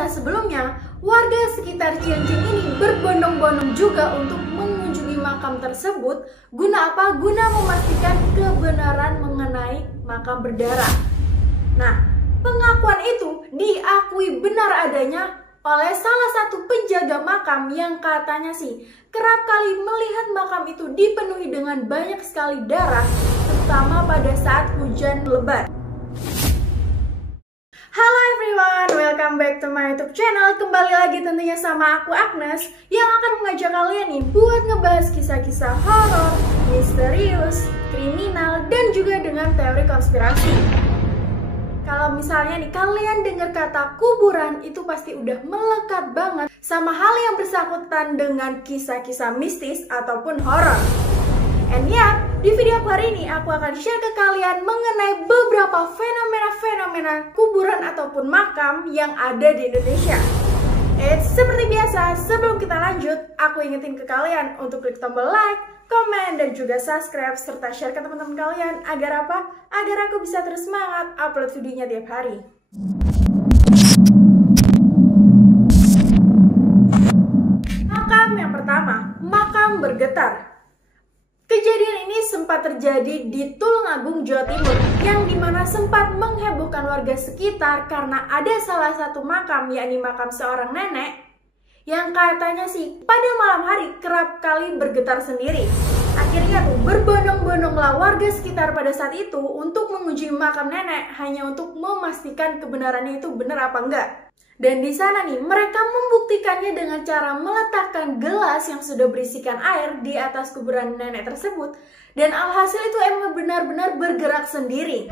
kisah sebelumnya, warga sekitar Cianjing ini berbondong-bondong juga untuk mengunjungi makam tersebut. Guna apa? Guna memastikan kebenaran mengenai makam berdarah. Nah, pengakuan itu diakui benar adanya oleh salah satu penjaga makam yang katanya sih kerap kali melihat makam itu dipenuhi dengan banyak sekali darah, terutama pada saat hujan lebat. Halo everyone, welcome back to my YouTube channel. Kembali lagi tentunya sama aku Agnes yang akan mengajak kalian nih buat ngebahas kisah-kisah horor, misterius, kriminal, dan juga dengan teori konspirasi. Kalau misalnya nih kalian dengar kata kuburan, itu pasti udah melekat banget sama hal yang bersangkutan dengan kisah-kisah mistis ataupun horor. And ya, di video aku hari ini aku akan share ke kalian mengenai beberapa fenomena-fenomena kuburan ataupun makam yang ada di Indonesia. Seperti biasa, sebelum kita lanjut, aku ingetin ke kalian untuk klik tombol like, komen, dan juga subscribe, serta share ke teman-teman kalian. Agar apa? Agar aku bisa terus semangat upload videonya tiap hari. Makam yang pertama, makam bergetar. Kejadian ini sempat terjadi di Tulungagung, Jawa Timur, yang dimana sempat menghebohkan warga sekitar karena ada salah satu makam, yakni makam seorang nenek, yang katanya sih pada malam hari kerap kali bergetar sendiri. Akhirnya tuh berbondong-bondonglah warga sekitar pada saat itu untuk mengunjungi makam nenek hanya untuk memastikan kebenarannya itu benar apa enggak. Dan di sana nih mereka membuktikannya dengan cara meletakkan gelas yang sudah berisikan air di atas kuburan nenek tersebut, dan alhasil itu emang benar-benar bergerak sendiri.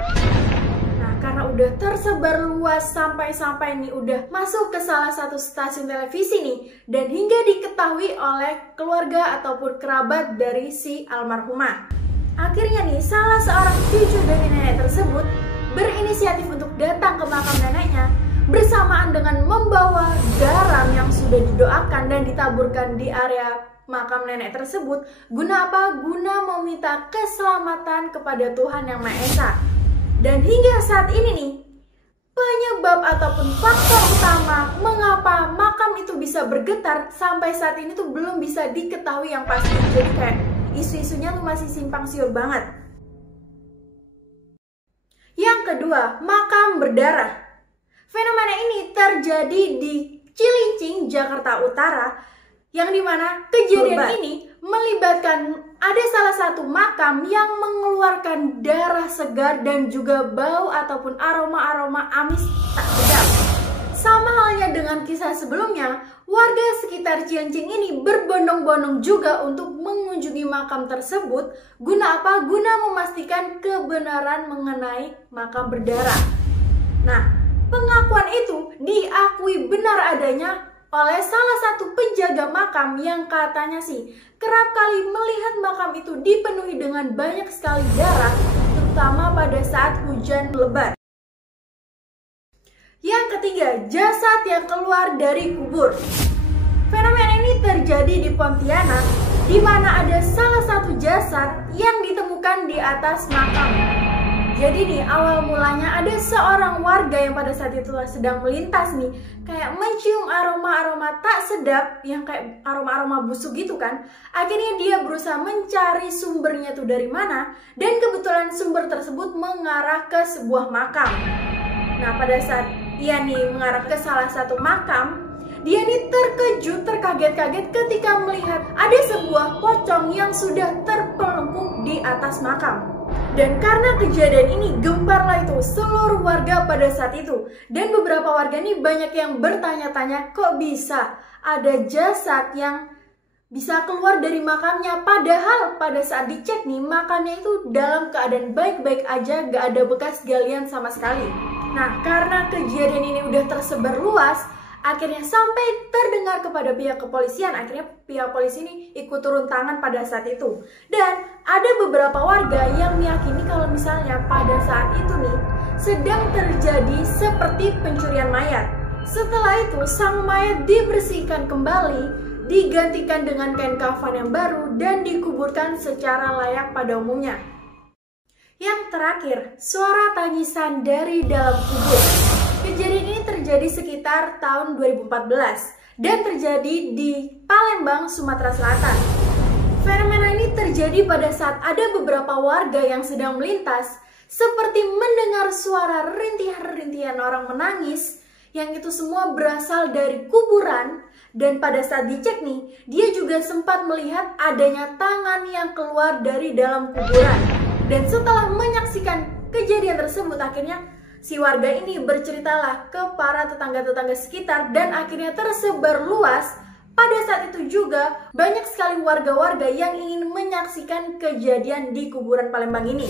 Nah, karena udah tersebar luas sampai-sampai nih udah masuk ke salah satu stasiun televisi nih, dan hingga diketahui oleh keluarga ataupun kerabat dari si almarhumah. Akhirnya nih salah seorang cucu dari nenek tersebut berinisiatif untuk datang ke makam neneknya bersamaan dengan membawa garam yang sudah didoakan dan ditaburkan di area makam nenek tersebut. Guna apa? Guna meminta keselamatan kepada Tuhan Yang Maha Esa. Dan hingga saat ini nih, penyebab ataupun faktor utama mengapa makam itu bisa bergetar sampai saat ini tuh belum bisa diketahui yang pasti. Jadi kayak isu-isunya tuh masih simpang siur banget. Yang kedua, makam berdarah. Fenomena ini terjadi di Cilincing, Jakarta Utara, yang dimana kejadian ini melibatkan ada salah satu makam yang mengeluarkan darah segar dan juga bau ataupun aroma-aroma amis tak sedap. Sama halnya dengan kisah sebelumnya, warga sekitar Cianjing ini berbondong-bondong juga untuk mengunjungi makam tersebut. Guna apa? Guna memastikan kebenaran mengenai makam berdarah. Nah, pengakuan itu diakui benar adanya oleh salah satu penjaga makam yang katanya sih kerap kali melihat makam itu dipenuhi dengan banyak sekali darah, terutama pada saat hujan lebat. Yang ketiga, jasad yang keluar dari kubur. Fenomena ini terjadi di Pontianak, di mana ada salah satu jasad yang ditemukan di atas makam. Jadi nih awal mulanya ada seorang warga yang pada saat itu sedang melintas nih, kayak mencium aroma-aroma tak sedap yang kayak aroma-aroma busuk gitu kan. Akhirnya dia berusaha mencari sumbernya tuh dari mana, dan kebetulan sumber tersebut mengarah ke sebuah makam. Nah, pada saat ia nih mengarah ke salah satu makam, dia nih terkejut, terkaget-kaget ketika melihat ada sebuah pocong yang sudah terpelengkuk di atas makam. Dan karena kejadian ini gemparlah itu seluruh warga pada saat itu. Dan beberapa warga nih banyak yang bertanya-tanya kok bisa ada jasad yang bisa keluar dari makamnya. Padahal pada saat dicek nih makamnya itu dalam keadaan baik-baik aja, gak ada bekas galian sama sekali. Nah, karena kejadian ini udah tersebar luas, akhirnya sampai terdengar kepada pihak kepolisian. Akhirnya pihak polisi ini ikut turun tangan pada saat itu. Dan ada beberapa warga yang meyakini kalau misalnya pada saat itu nih sedang terjadi seperti pencurian mayat. Setelah itu sang mayat dibersihkan kembali, digantikan dengan kain kafan yang baru, dan dikuburkan secara layak pada umumnya. Yang terakhir, suara tangisan dari dalam kubur. Kejadian ini terjadi terjadi sekitar tahun 2014 dan terjadi di Palembang, Sumatera Selatan. Fenomena ini terjadi pada saat ada beberapa warga yang sedang melintas seperti mendengar suara rintihan-rintihan orang menangis yang itu semua berasal dari kuburan. Dan pada saat dicek nih, dia juga sempat melihat adanya tangan yang keluar dari dalam kuburan. Dan setelah menyaksikan kejadian tersebut, akhirnya si warga ini berceritalah ke para tetangga-tetangga sekitar dan akhirnya tersebar luas. Pada saat itu juga banyak sekali warga-warga yang ingin menyaksikan kejadian di kuburan Palembang ini.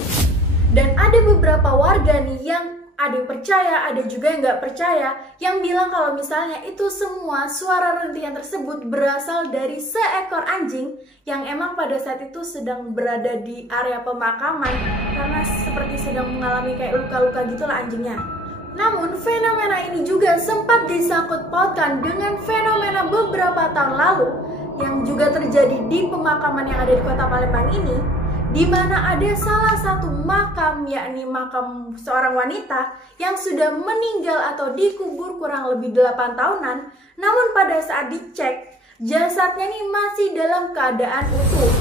Dan ada beberapa warga nih yang ada yang percaya, ada juga yang nggak percaya, yang bilang kalau misalnya itu semua suara rintihan tersebut berasal dari seekor anjing yang emang pada saat itu sedang berada di area pemakaman karena seperti sedang mengalami kayak luka-luka gitulah anjingnya. Namun fenomena ini juga sempat disangkut pautkan dengan fenomena beberapa tahun lalu yang juga terjadi di pemakaman yang ada di kota Palembang ini, di mana ada salah satu makam, yakni makam seorang wanita yang sudah meninggal atau dikubur kurang lebih 8 tahunan. Namun pada saat dicek, jasadnya ini masih dalam keadaan utuh.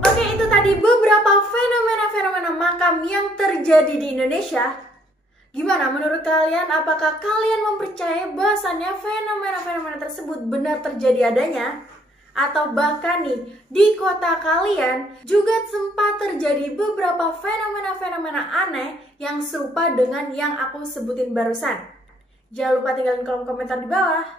Oke, itu tadi beberapa fenomena-fenomena makam yang terjadi di Indonesia. Gimana menurut kalian? Apakah kalian mempercayai bahwasannya fenomena-fenomena tersebut benar terjadi adanya? Atau bahkan nih, di kota kalian juga sempat terjadi beberapa fenomena-fenomena aneh yang serupa dengan yang aku sebutin barusan. Jangan lupa tinggalin kolom komentar di bawah.